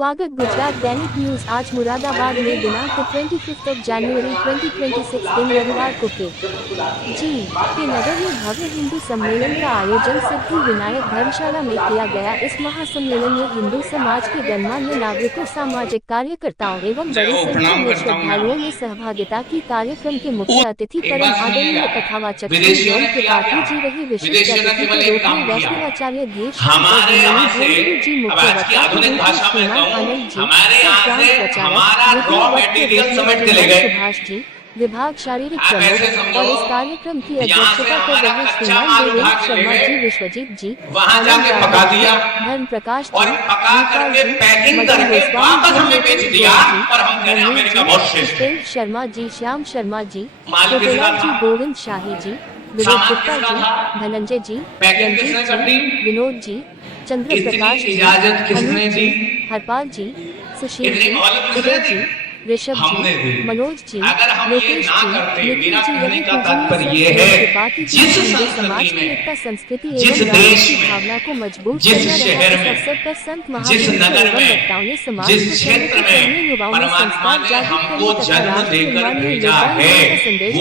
स्वागत गुजरात दैनिक न्यूज आज मुरादाबाद में दिनांक 25 जनवरी 2026 दिन रविवार को के नगर में भव्य हिंदू सम्मेलन का आयोजन सिद्धि विनायक धर्मशाला में किया गया। इस महासम्मेलन में हिंदू समाज के गणमान्य नागरिकों, सामाजिक कार्यकर्ताओं एवं बड़ी संख्या में श्रद्धालुओं ने सहभागिता की। कार्यक्रम के मुख्य अतिथि परम आदरणीय कथावाचक त्रिपाठी जी रहे। विशिष्ट अतिथि के रूप में वैष्णवाचार्य जी मुख्य वक्ता सुभाष जी विभाग शारीरिक प्रमुख और इस कार्यक्रम की अध्यक्षता कर रहे श्रीमान देवेंद्र शर्मा जी, विश्वजीत जी, धर्म प्रकाश जी, शर्मा जी, श्याम शर्मा जी, जी, गोविंद शाही जी, विनोद गुप्ता जी, धनंजय जी, रंजीत जी, विनोद जी, चंद्र प्रकाश जी, हरपाल जी, सुशील जी, विजय जी, ऋषभ जी, मनोज जी, लोकेश जी, निखिल जी रहे। हिंदू समाज की एकता, संस्कृति एवं राष्ट्र की भावना को मजबूत करना रहा। इस अवसर पर संत महापुरुषों एवं वक्ताओं ने समाज के युवाओं में संस्कार जागृत करने तथा राष्ट्र निर्माण में योगदान देने का संदेश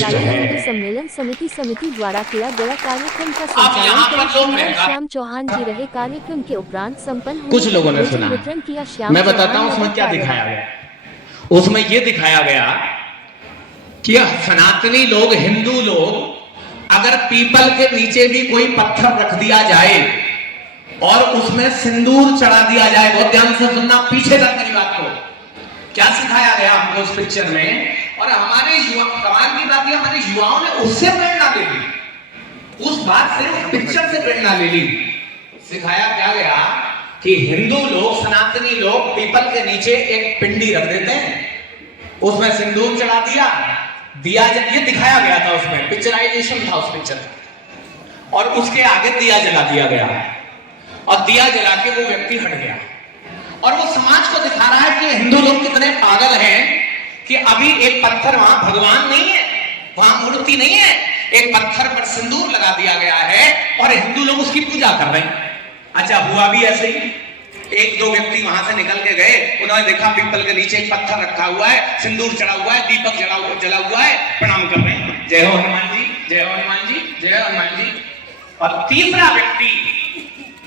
दिया। हिंदू सम्मेलन समिति द्वारा किया गया कार्यक्रम का संचालन श्याम चौहान जी रहे। कार्यक्रम के उपरांत संपन्न कुछ लोगों ने सुना, वितरण किया। श्याम मैं बताता हूं उसमें क्या दिखाया गया। उसमें यह दिखाया गया कि सनातनी लोग, हिंदू लोग, अगर पीपल के नीचे भी कोई पत्थर रख दिया जाए और उसमें सिंदूर चढ़ा दिया जाए, बहुत ध्यान से सुनना, पीछे तक मेरी बात को, क्या सिखाया गया हमको उस पिक्चर में। और हमारे युवा, कमाल की बात है, हमारे युवाओं ने उससे प्रेरणा ले ली, उस बात से, उस पिक्चर से प्रेरणा ले ली। सिखाया क्या गया कि हिंदू लोग, सनातनी लोग पीपल के नीचे एक पिंडी रख देते हैं, उसमें सिंदूर चढ़ा दिया ये दिखाया गया था उसमें, पिक्चराइजेशन था उस पिक्चर, और उसके आगे दिया जला दिया गया और दिया जला के वो व्यक्ति हट गया। और वो समाज को दिखा रहा है कि हिंदू लोग कितने पागल हैं कि अभी एक पत्थर, वहां भगवान नहीं है, वहां मूर्ति नहीं है, एक पत्थर पर सिंदूर लगा दिया गया है और हिंदू लोग उसकी पूजा कर रहे हैं। अच्छा, हुआ भी ऐसे ही। एक दो व्यक्ति वहां से निकल के गए, उन्होंने देखा पीपल के नीचे एक पत्थर रखा हुआ है, सिंदूर चढ़ा हुआ है, दीपक जला हुआ है, प्रणाम कर रहे हैं, जय हो हनुमान जी, जय हो हनुमान जी, जय हो हनुमान जी। और तीसरा व्यक्ति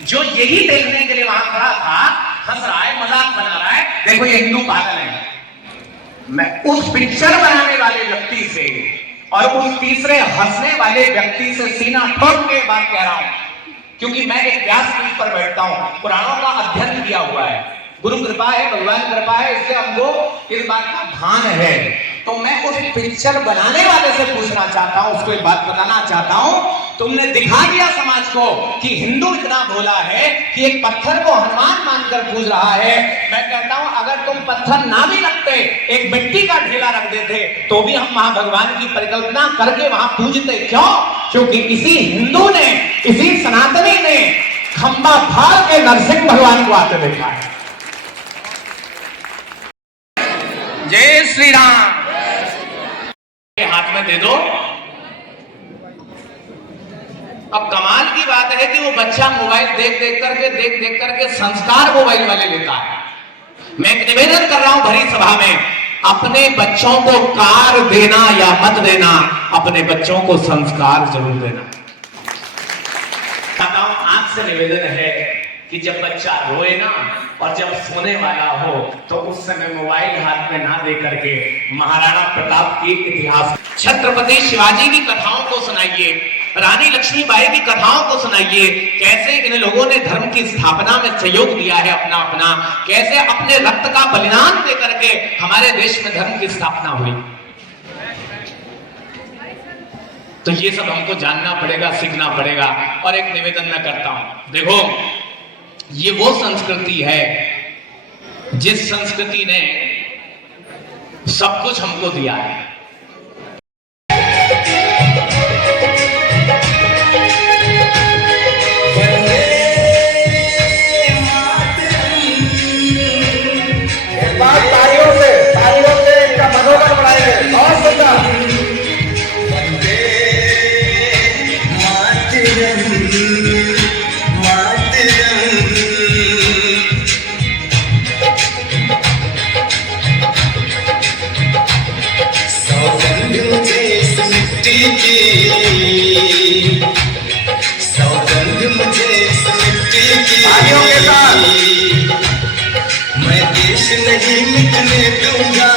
जो यही देखने के लिए वहां खड़ा था, हंस रहा है, मजाक बना रहा है, देखो ये हिंदू पागल है। मैं उस पिक्चर बनाने वाले व्यक्ति से और उस तीसरे हंसने वाले व्यक्ति से सीना ठोक के बात कह रहा हूं, क्योंकि मैं एक व्यासपीठ पर बैठता हूं, पुराणों का अध्ययन किया हुआ है, गुरु कृपा है, भगवान कृपा है, इससे हमको इस बात का भान है। तो मैं उस पिक्चर बनाने वाले से पूछना चाहता हूं, उसको एक बात बताना चाहता हूं, तुमने दिखा दिया समाज को कि हिंदू इतना भोला है कि एक पत्थर को हनुमान मानकर पूज रहा है। मैं कहता हूं अगर तुम पत्थर ना भी रखते, एक मिट्टी का ढेला रख देते, तो भी हम वहां भगवान की परिकल्पना करके वहां पूजते। क्यों? क्योंकि इसी हिंदू ने, इसी सनातनी ने खंबा फाड़ के नरसिंह भगवान को आते देखा है। जय श्री राम। हाथ में दे दो। अब कमाल की बात है कि वो बच्चा मोबाइल देख देख करके संस्कार मोबाइल वाले लेता है। मैं एक निवेदन कर रहा हूं भरी सभा में, अपने बच्चों को कार देना या मत देना, अपने बच्चों को संस्कार जरूर देना। आपसे निवेदन है कि जब बच्चा रोए ना और जब सोने वाला हो तो उस समय मोबाइल हाथ में ना दे करके महाराणा प्रताप के इतिहास, छत्रपति शिवाजी की कथाओं को सुनाइए, रानी लक्ष्मीबाई की कथाओं को सुनाइए, कैसे इन लोगों ने धर्म की स्थापना में सहयोग दिया है अपना, कैसे अपने रक्त का बलिदान दे करके हमारे देश में धर्म की स्थापना हुई। तो ये सब हमको जानना पड़ेगा, सीखना पड़ेगा। और एक निवेदन मैं करता हूं, देखो ये वो संस्कृति है जिस संस्कृति ने सब कुछ हमको दिया है। तालियों से इनका मनोबल बढ़ाएंगे। बहुत सुंदर। मिट्टी की, सौगंध मुझे इस मिट्टी की। तालियों के साथ। मैं देश नहीं मिटने दूंगा,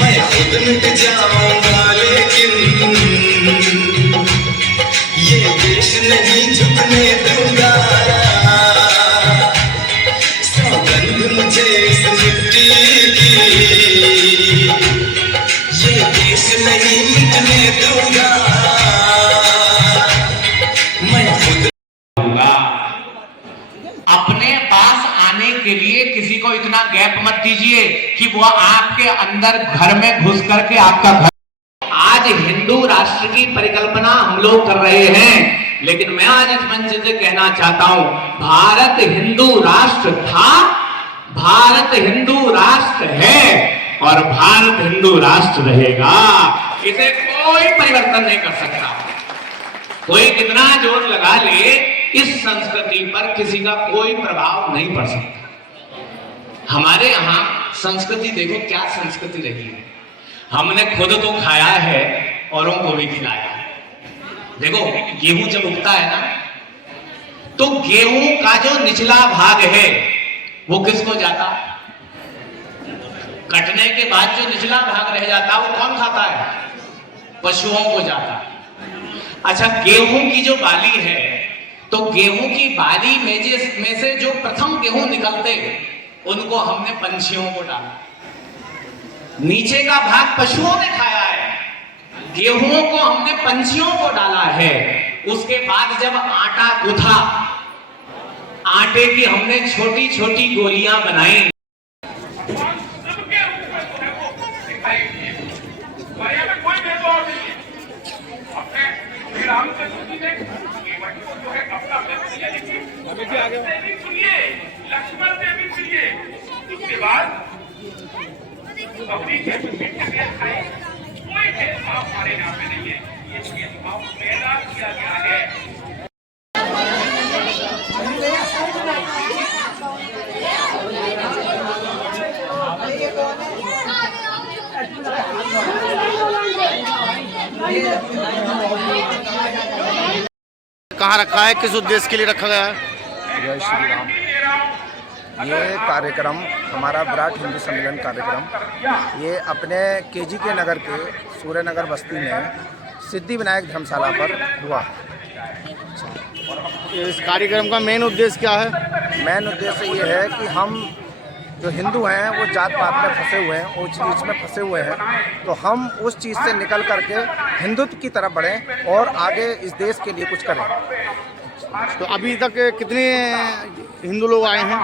मैं खुद मिट जाऊंगा, लेकिन ये देश नहीं झुकने दूंगा। सौगंध मुझे इस मिट्टी की, ये देश नहीं मिटने दूंगा, मैं खुद। अपने पास आने के लिए किसी को इतना गैप मत दीजिए कि वो आपके अंदर घर में घुस करके आपका घर। आज हिंदू राष्ट्र की परिकल्पना हम लोग कर रहे हैं, लेकिन मैं आज इस मंच से कहना चाहता हूं, भारत हिंदू राष्ट्र था, भारत हिंदू राष्ट्र है और भारत हिंदू राष्ट्र रहेगा। इसे कोई परिवर्तन नहीं कर सकता। कोई कितना जोर लगा ले, इस संस्कृति पर किसी का कोई प्रभाव नहीं पड़ सकता। हमारे यहां संस्कृति देखो क्या संस्कृति रही है। हमने खुद तो खाया है, औरों को भी खिलाया है। देखो गेहूं जब उगता है ना, तो गेहूं का जो निचला भाग है वो किसको जाता? कटने के बाद जो निचला भाग रह जाता वो कौन खाता है? पशुओं को जाता। अच्छा, गेहूं की जो बाली है, तो गेहूं की बाली में से जो प्रथम गेहूं निकलते, उनको हमने पंछियों को डाला। नीचे का भाग पशुओं ने खाया है, गेहूं को हमने पंछियों को डाला है। उसके बाद जब आटा गूंथा, आटे की हमने छोटी छोटी गोलियां बनाई। लक्ष्मण से भी सुनिए, उसके बाद अपनी खाए, कोई भेदभाव हमारे यहाँ पे नहीं है। ये भेदभाव पैदा किया गया है। कहाँ रखा है, किस उद्देश्य के लिए रखा गया है? जय श्री राम। ये कार्यक्रम हमारा विराट हिंदू सम्मेलन कार्यक्रम, ये अपने केजी के नगर के सूर्यनगर बस्ती में सिद्धि विनायक धर्मशाला पर हुआ। इस कार्यक्रम का मेन उद्देश्य क्या है? मेन उद्देश्य ये है कि हम जो हिंदू हैं वो जात पात में फंसे हुए हैं, ऊंच नीच में फंसे हुए हैं, तो हम उस चीज़ से निकल करके हिंदुत्व की तरफ बढ़ें और आगे इस देश के लिए कुछ करें। तो अभी तक कितने हिंदू लोग आए हैं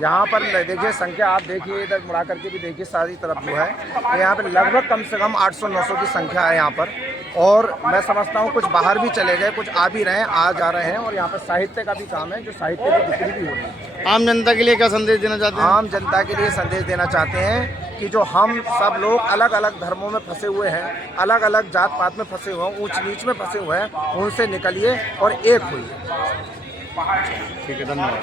यहाँ पर? देखिए संख्या आप देखिए, इधर मुड़ा करके भी देखिए, सारी तरफ जो है तो यहाँ पर लगभग कम से कम 800-900 की संख्या है यहाँ पर। और मैं समझता हूँ कुछ बाहर भी चले गए, कुछ आ भी रहे हैं, आ जा रहे हैं। और यहाँ पर साहित्य का भी काम है, जो साहित्य की बिक्री भी हो रही है। आम जनता के लिए क्या संदेश देना चाहते हैं? आम जनता के लिए संदेश देना चाहते हैं कि जो हम सब लोग अलग अलग धर्मों में फंसे हुए हैं, अलग अलग जात पात में फंसे हुए हैं, ऊंच नीच में फंसे हुए हैं, उनसे निकलिए और एक हुई। ठीक है, धन्यवाद।